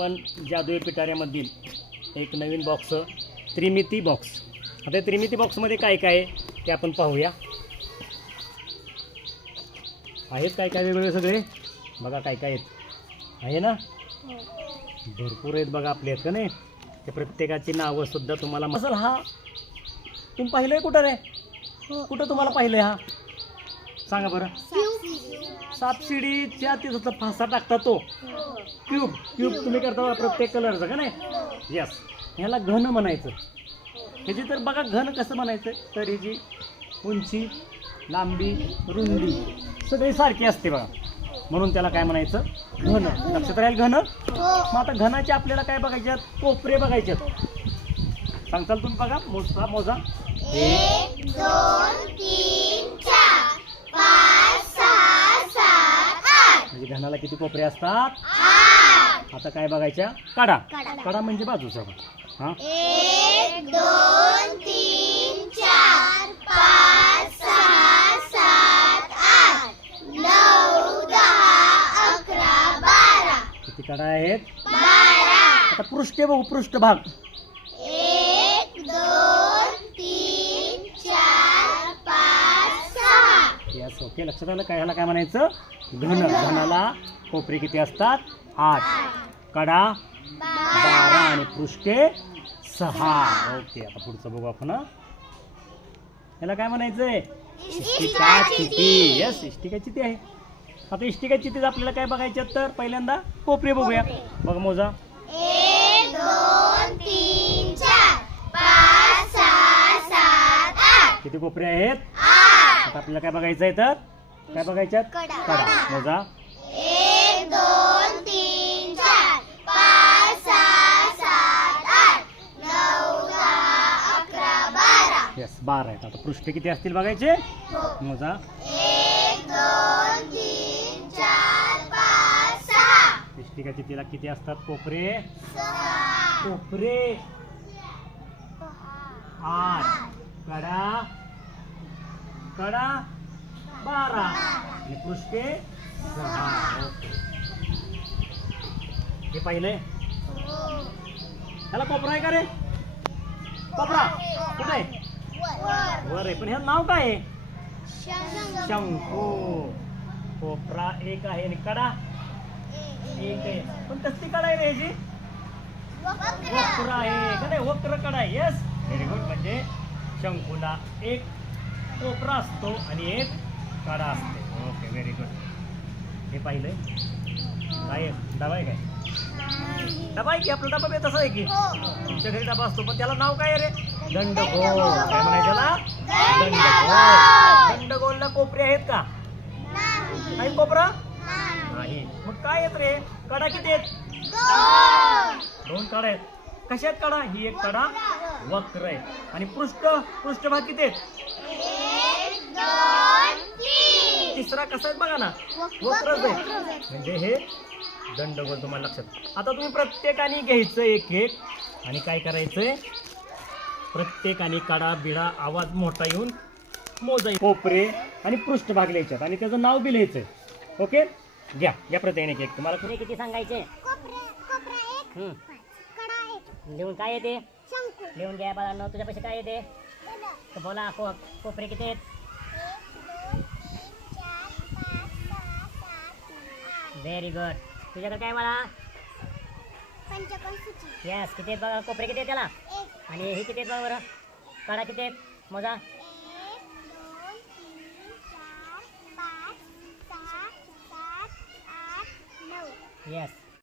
आपण जादुई पिटाऱ्यामधील एक नवीन बॉक्स त्रिमिती बॉक्स आता त्रिमिती बॉक्समध्ये काय काय आहे ते आपण पाहूया. आहेत काय काय वेगवेगळे सगळे? बघा काय काय आहेत. आहे ना? भरपूर आहेत बघा आपले आहेत का नाही? ते प्रत्येकाची नावं सुद्धा तुम्हाला असेल हा. तुम्ही पाहिलंय कुठं रे? कुठं तुम्हाला पाहिलंय हा? सांगा बरं. सापशिडीच्या तिथं फासा टाकता तो. क्यूब क्यूब तुम्ही करता प्रत्येक कलरचं का नाही? यस ह्याला घन म्हणायचं. ह्याची तर बघा घन कसं म्हणायचं? तर ह्याची उंची लांबी रुंदी सगळी सारखी असते बघा. म्हणून त्याला काय म्हणायचं? घन. लक्षात राहील घन? मग आता घनाचे आपल्याला काय बघायच्यात? कोपरे बघायच्यात. सांगताल तुम्ही बघा मोजा मोजा. एक दोन तीन. घनाला किती कोपरे असतात? आता काय बघायच्या? काढा. काढा. काढा म्हणजे बाजूचा हा? किती काढा आहेत? आता पृष्ठे बघू पृष्ठभाग. एक दोन तीन चार पाच ओके लक्षात आलं काय ह्याला काय म्हणायचं? घन. घनाला कोपरे किती असतात? आठ. कडा बारा आणि पृष्ठे सहा. ओके आता पुढचं बघू आपण. ह्याला काय म्हणायचंय? इष्टिका चिती. यस इष्टिका चिती आहे. आता इष्टिका चितीत आपल्याला काय बघायच्यात तर? पहिल्यांदा कोपरे बघूया. बघ मोजा. किती कोपरे आहेत? आता आपल्याला काय बघायचं आहे तर? काय बघायच्यात? कडा. मोजा. एक दोन तीन चार. पाच सहा सात आठ. नऊ दहा अकरा बारा. यस बारा आहेत. आता पृष्ठे किती असतील बघायचे? मोजा. एक दोन तीन चार पाच सहा. इष्टिका चितीला किती असतात? कोपरे. सहा. कोपरे. आठ. कडा. कडा. बारा आणि पृष्ठे सहा. हे पाहिलंय ह्याला कोपरा आहे का रे कोपरा कुठं आहे वर आहे पण ह्याचं नाव काय आहे? शंकू. कोपरा एक आहे आणि कडा? एक आहे. पण कसली कडा आहे रे ह्याची? वक्र. आहे. का नाही? वक्र कडा आहे. येस व्हेरी गुड म्हणजे शंकूला एक कोपरा असतो आणि एक कडा असते. ओके व्हेरी गुड हे पाहिलंय? काय आहे? डबा आहे काय? डबा आहे की? आपला डबा बी तसा आहे की? तुमच्या घरी डबा असतो पण त्याला नाव काय आहे रे? दंडगोल. काय म्हणायचं त्याला? दंडगोल. दंडगोलला कोपरे आहेत का? नाही कोपरा? नाही. मग काय येत रे? कडा किती आहेत? दोन कडा आहेत. कशात कडा? ही एक कडा वक्र आहे. आणि पृष्ठ पृष्ठभाग किती आहेत? तिसरा कसा आहे बघा ना? वक्रच आहे. म्हणजे हे दंडगोल तुम्हाला लक्षात. आता तुम्ही प्रत्येकाने घ्यायचं एक एक. आणि काय करायचंय? प्रत्येकाने कडा बिडा आवाज मोठा येऊन मोजाय कोपरे आणि पृष्ठभाग लिहायच्यात. आणि त्याचं नाव बी लिहायचंय. ओके? घ्या. या प्रत्येकाने एक एक. तुम्हाला किती किती सांगायचे. लिहून काय येते? लिहून घ्या बाळांनो. तुझ्या पैसे काय येते? बोला कोपरे किती आहेत? व्हेरी गुड तुझ्याकडे काय बाळा? येस किती आहेत बघा? कोपरे किती आहेत त्याला? आणि हे किती आहेत बघा बरं? काढा किती आहेत? मोजा. येस